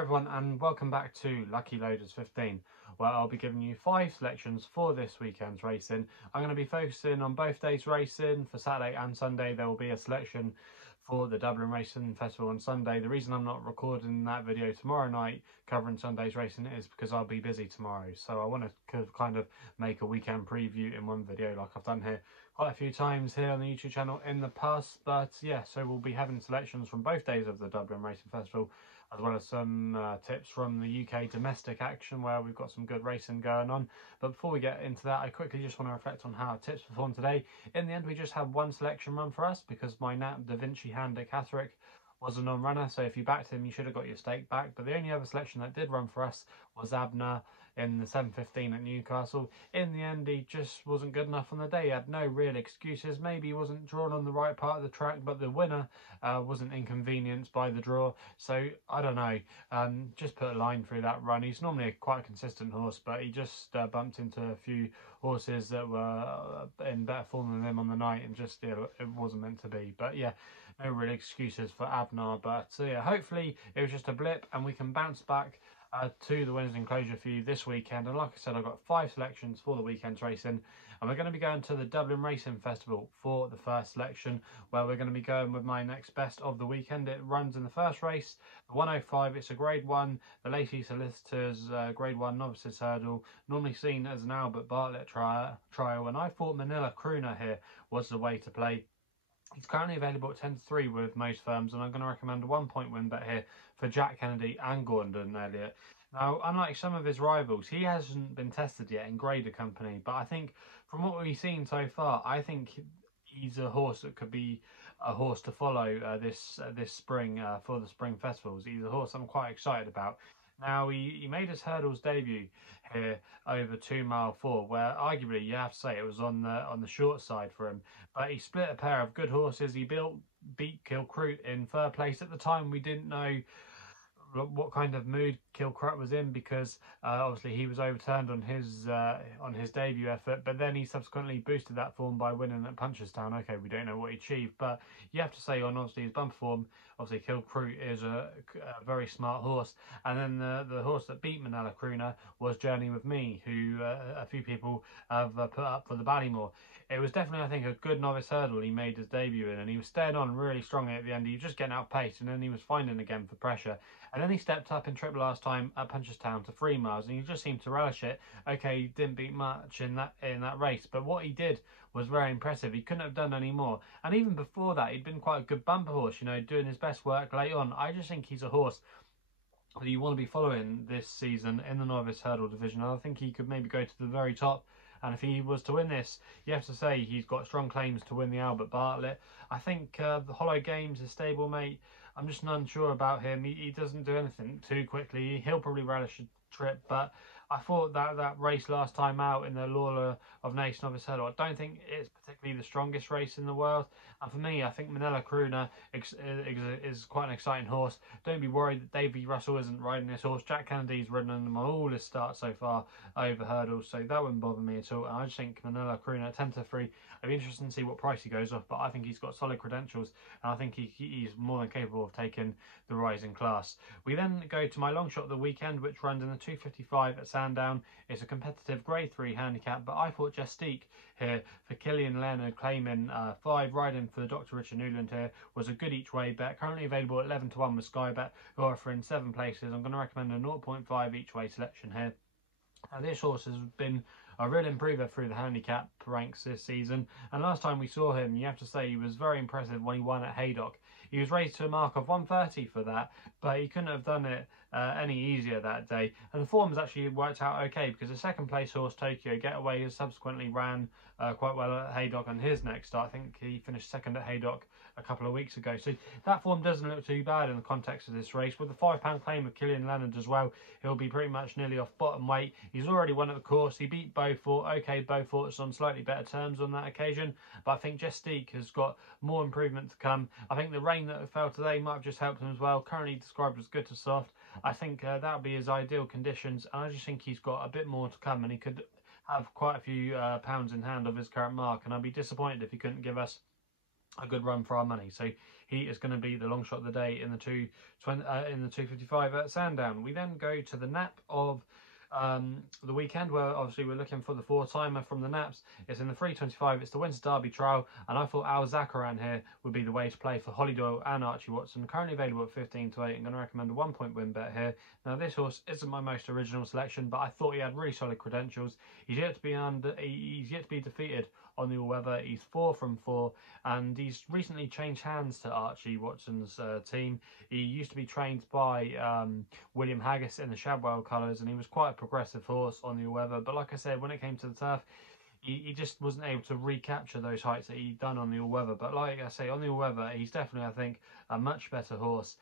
everyone and welcome back to Lucky Loaders 15, where I'll be giving you 5 selections for this weekend's racing. I'm going to be focusing on both days racing. For Saturday and Sunday there will be a selection for the Dublin Racing Festival on Sunday. The reason I'm not recording that video tomorrow night covering Sunday's racing is because I'll be busy tomorrow. So I want to kind of make a weekend preview in one video like I've done here quite a few times here on the YouTube channel in the past. But yeah, so we'll be having selections from both days of the Dublin Racing Festival, as well as some tips from the UK domestic action where we've got some good racing going on. But before we get into that, I quickly just want to reflect on how our tips performed today. In the end, we just had one selection run for us because my Nat Da Vinci Hand Catholic was a non-runner, so if you backed him you should have got your stake back. But the only other selection that did run for us was Abner in the 7:15 at Newcastle. In the end, he just wasn't good enough on the day. He had no real excuses. Maybe he wasn't drawn on the right part of the track, but the winner wasn't inconvenienced by the draw. So I don't know, just put a line through that run. He's normally quite a consistent horse, but he just bumped into a few horses that were in better form than him on the night, and just it wasn't meant to be. But yeah, no real excuses for Abner. But yeah, hopefully it was just a blip and we can bounce back to the winners enclosure for you this weekend. And like I said, I've got 5 selections for the weekend's racing, and we're going to be going to the Dublin Racing Festival for the first selection, where we're going to be going with my next best of the weekend. It runs in the first race, the 105. It's a grade 1, the Lacey Solicitors grade 1 novices hurdle, normally seen as an Albert Bartlett trial, and I thought Minella Crooner here was the way to play. He's currently available at 10-3 with most firms, and I'm going to recommend a 1-point win bet here for Jack Kennedy and Gordon Elliott. Now, unlike some of his rivals, he hasn't been tested yet in Grader company, but I think from what we've seen so far, I think he's a horse that could be a horse to follow this spring for the spring festivals. He's a horse I'm quite excited about. Now, he made his hurdles debut here over 2 mile 4, where arguably you have to say it was on the short side for him. But he split a pair of good horses. He beat Kilcroot in third place. At the time, we didn't know what kind of mood Kilcroot was in, because obviously he was overturned on his debut effort, but then he subsequently boosted that form by winning at Punchestown. Okay, we don't know what he achieved, but you have to say on obviously his bumper form, obviously Kilcroot is a very smart horse. And then the horse that beat Minella Crooner was Journey With Me, who a few people have put up for the Ballymore. It was definitely, I think, a good novice hurdle he made his debut in, and he was staying on really strongly at the end. He was just getting outpaced, and then he was finding again for pressure. And then he stepped up in triple last time at Punchestown to 3 miles, and he just seemed to relish it. Okay, he didn't beat much in that race, but what he did was very impressive. He couldn't have done any more. And even before that, he'd been quite a good bumper horse, you know, doing his best work late on. I just think he's a horse that you want to be following this season in the novice hurdle division. I think he could maybe go to the very top. And if he was to win this, you have to say he's got strong claims to win the Albert Bartlett. I think the Hollow Games, his stablemate, I'm just unsure about him. He doesn't do anything too quickly. He'll probably relish a trip, but I thought that race last time out in the Lawler of Nace Novice Hurdle, I don't think it's particularly the strongest race in the world. And for me, I think Minella Crooner is quite an exciting horse. Don't be worried that Davy Russell isn't riding this horse. Jack Kennedy's ridden them on all his starts so far over hurdles, so that wouldn't bother me at all. And I just think Minella Crooner at 10-3, I'd be interested to see what price he goes off, but I think he's got solid credentials, and I think he's more than capable of taking the rising class. We then go to my long shot of the weekend, which runs in the 2:55 at Sandown. It's a competitive grade 3 handicap, but I thought Jesuitique here for Killian Leonard, claiming 5, riding for the Dr. Richard Newland here, was a good each way bet. Currently available at 11-1 with SkyBet, who are offering 7 places. I'm going to recommend a 0.5 each way selection here. Now, this horse has been a real improver through the handicap ranks this season, and last time we saw him, you have to say he was very impressive when he won at Haydock. He was raised to a mark of 130 for that, but he couldn't have done it any easier that day. And the form's actually worked out okay, because the second place horse Tokyo Getaway has subsequently ran quite well at Haydock on his next start. I think he finished second at Haydock a couple of weeks ago, so that form doesn't look too bad in the context of this race. With the £5 claim of Killian Leonard as well, he'll be pretty much nearly off bottom weight. He's already won at the course. He beat Beaufort. Okay, Beaufort's on slightly better terms on that occasion, but I think Jesuitique has got more improvement to come. I think the rain that fell today might have just helped him as well. Currently described as good to soft. I think that would be his ideal conditions, and I just think he's got a bit more to come, and he could have quite a few pounds in hand of his current mark, and I'd be disappointed if he couldn't give us a good run for our money. So he is going to be the long shot of the day in the 255 at Sandown. We then go to the nap of the weekend, where obviously we're looking for the 4-timer from the naps. It's in the 325. It's the Winter Derby trial, and I thought Zaraqaan here would be the way to play for Holly Doyle and Archie Watson. Currently available at 15 to 8. I'm going to recommend a 1-point win bet here. Now this horse isn't my most original selection, but I thought he had really solid credentials. He's yet to be defeated on the all-weather. He's 4 from 4, and he's recently changed hands to Archie Watson's team. He used to be trained by William Haggis in the Shadwell colours, and he was quite a progressive horse on the all-weather. But like I said, when it came to the turf, he just wasn't able to recapture those heights that he'd done on the all-weather. But like I say, on the all-weather, he's definitely, I think, a much better horse.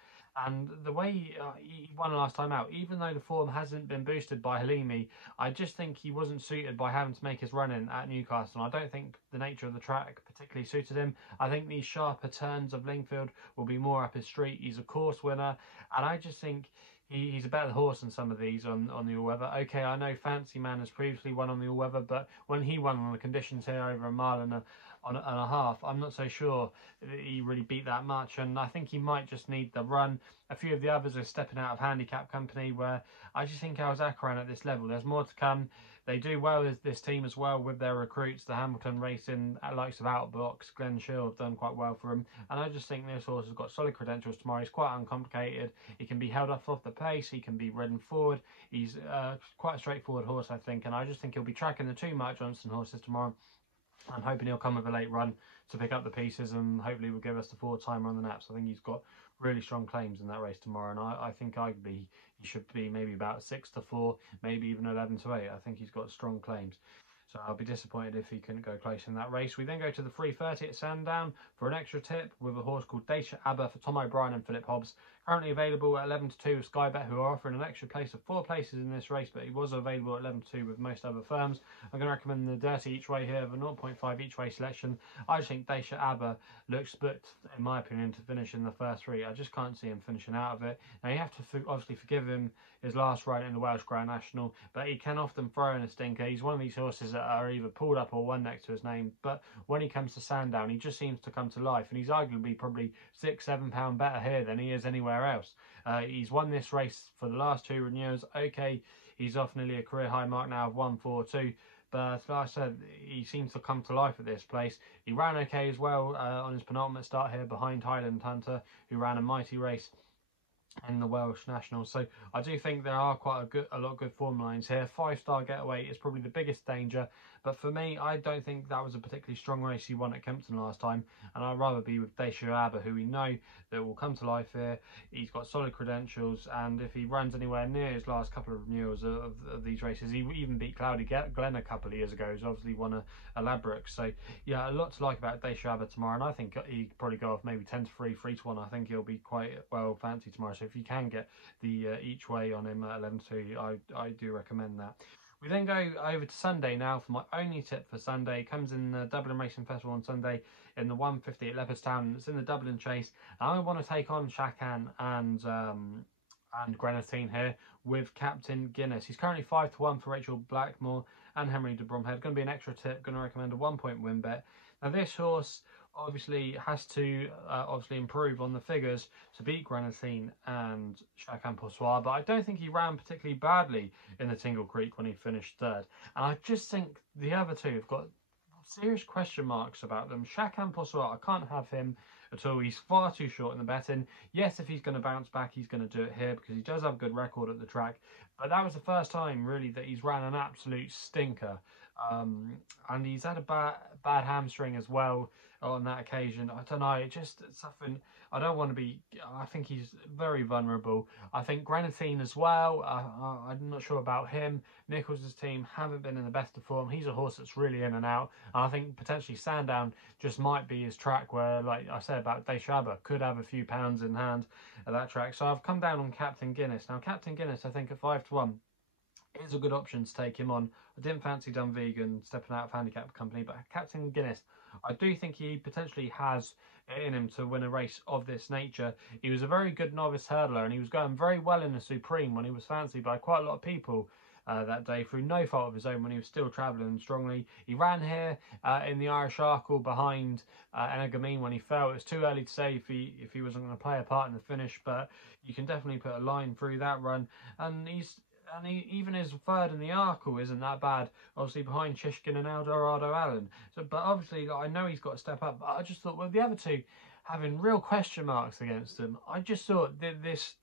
And the way he won last time out, even though the form hasn't been boosted by Halimi, I just think he wasn't suited by having to make his run-in at Newcastle. I don't think the nature of the track particularly suited him. I think these sharper turns of Lingfield will be more up his street. He's a course winner, and I just think he's a better horse than some of these on the all-weather. Okay, I know Fancy Man has previously won on the all-weather, but when he won on the conditions here over a mile and a half, I'm not so sure he really beat that much, and I think he might just need the run. A few of the others are stepping out of handicap company, where I just think Zaraqaan at this level, there's more to come. They do well as this team as well with their recruits. The Hamilton Racing, likes of Outbox, Glen Shield have done quite well for him. And I just think this horse has got solid credentials tomorrow. He's quite uncomplicated. He can be held off the pace. He can be ridden forward. He's quite a straightforward horse, I think. And I just think he'll be tracking the 2 Mark Johnson horses tomorrow. I'm hoping he'll come with a late run to pick up the pieces, and hopefully will give us the 4-timer on the naps. I think he's got really strong claims in that race tomorrow, and I think arguably he should be maybe about 6 to 4, maybe even 11 to 8. I think he's got strong claims. So I'll be disappointed if he couldn't go close in that race. We then go to the 3:30 at Sandown for an extra tip with a horse called Deise for Tom O'Brien and Philip Hobbs. Currently available at 11 to 2 with SkyBet, who are offering an extra place of 4 places in this race, but he was available at 11 to 2 with most other firms. I'm going to recommend the Dirty Each Way here, the 0.5 each way selection. I just think Deise looks booked, in my opinion, to finish in the first 3. I just can't see him finishing out of it. Now, you have to obviously forgive him his last run in the Welsh Grand National, but he can often throw in a stinker. He's one of these horses that are either pulled up or one next to his name, but when he comes to Sandown, he just seems to come to life, and he's arguably probably £6-7 better here than he is anywhere else. He's won this race for the last 2 renewals. Okay, he's off nearly a career high mark now of 1:42, but like I said, he seems to come to life at this place. He ran okay as well on his penultimate start here behind Highland Hunter, who ran a mighty race in the Welsh National. So I do think there are quite a lot of good form lines here. 5-star Getaway is probably the biggest danger, but for me, I don't think that was a particularly strong race he won at Kempton last time, and I'd rather be with Deise, who we know that will come to life here. He's got solid credentials, and if he runs anywhere near his last couple of renewals of these races, he even beat Cloudy Glen a couple of years ago. He's obviously won a Ladbroke. So yeah, a lot to like about Deise tomorrow, and I think he'd probably go off maybe 10 to 3, 3 to 1. I think he'll be quite well fancied tomorrow. So if you can get the each way on him at 11 to 2, I do recommend that. We then go over to Sunday now for my only tip for Sunday. It comes in the Dublin Racing Festival on Sunday in the 150 at Leopardstown. It's in the Dublin Chase. And I want to take on Zaraqaan and Grenadine here with Captain Guinness. He's currently 5 to 1 for Rachel Blackmore and Henry de Bromhead. Going to be an extra tip. Going to recommend a 1-point win bet. Now this horse obviously has to improve on the figures to beat Grenadine and Zaraqaan Poursoir, but I don't think he ran particularly badly in the Tingle Creek when he finished 3rd. And I just think the other 2 have got serious question marks about them. Zaraqaan Poursoir, I can't have him at all. He's far too short in the betting. Yes, if he's going to bounce back, he's going to do it here because he does have a good record at the track. But that was the first time, really, that he's ran an absolute stinker. And he's had a bad hamstring as well on that occasion. I don't know, it's something I don't want to be. I think he's very vulnerable. I think Grenadine as well. I'm not sure about him. Nichols' team haven't been in the best of form. He's a horse that's really in and out. And I think potentially Sandown just might be his track where, like I said about Deise, could have a few pounds in hand at that track. So I've come down on Captain Guinness. Now Captain Guinness, I think at 5 to 1 is a good option to take him on. I didn't fancy Dunvegan stepping out of handicap company, but Captain Guinness, I do think he potentially has it in him to win a race of this nature. He was a very good novice hurdler, and he was going very well in the Supreme when he was fancied by quite a lot of people that day through no fault of his own when he was still travelling strongly. He ran here in the Irish Arkle behind Energamine when he fell. It was too early to say if he wasn't going to play a part in the finish, but you can definitely put a line through that run. And even his third in the Arkle isn't that bad, obviously behind Shishkin and Eldorado Allen. So, but obviously, like, I know he's got to step up. But I just thought, well, the other two having real question marks against them, I just thought that this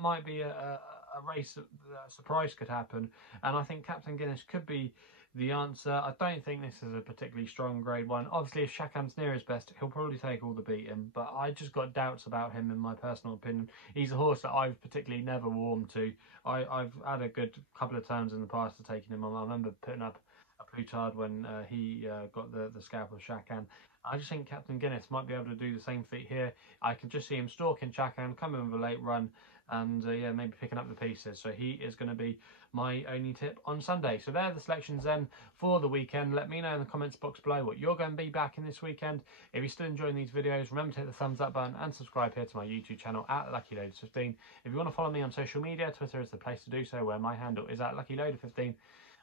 might be a race that a surprise could happen, and I think Captain Guinness could be the answer. I don't think this is a particularly strong grade 1. Obviously, if Shakan's near his best, he'll probably take all the beating, but I just got doubts about him in my personal opinion. He's a horse that I've particularly never warmed to. I've had a good couple of turns in the past to taking him on. I remember putting up a Plutard when he got the scalp of Shakan. I just think Captain Guinness might be able to do the same feat here. I can just see him stalking Shakan, coming with a late run, and yeah, maybe picking up the pieces. So he is going to be my only tip on Sunday. So there are the selections then for the weekend. Let me know in the comments box below what you're going to be back in this weekend. If you're still enjoying these videos, remember to hit the thumbs up button and subscribe here to my YouTube channel at LuckyLoaders15. If you want to follow me on social media, Twitter is the place to do so, where my handle is at LuckyLoader15.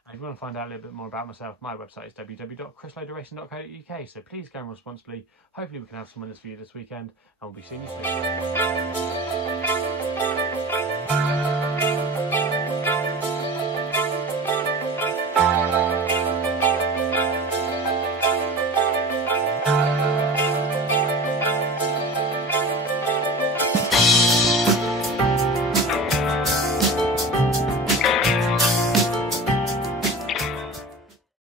And if you want to find out a little bit more about myself, my website is www.chrisloaderracing.co.uk. So please go responsibly. Hopefully we can have some winners for you this weekend, and we'll be seeing you soon.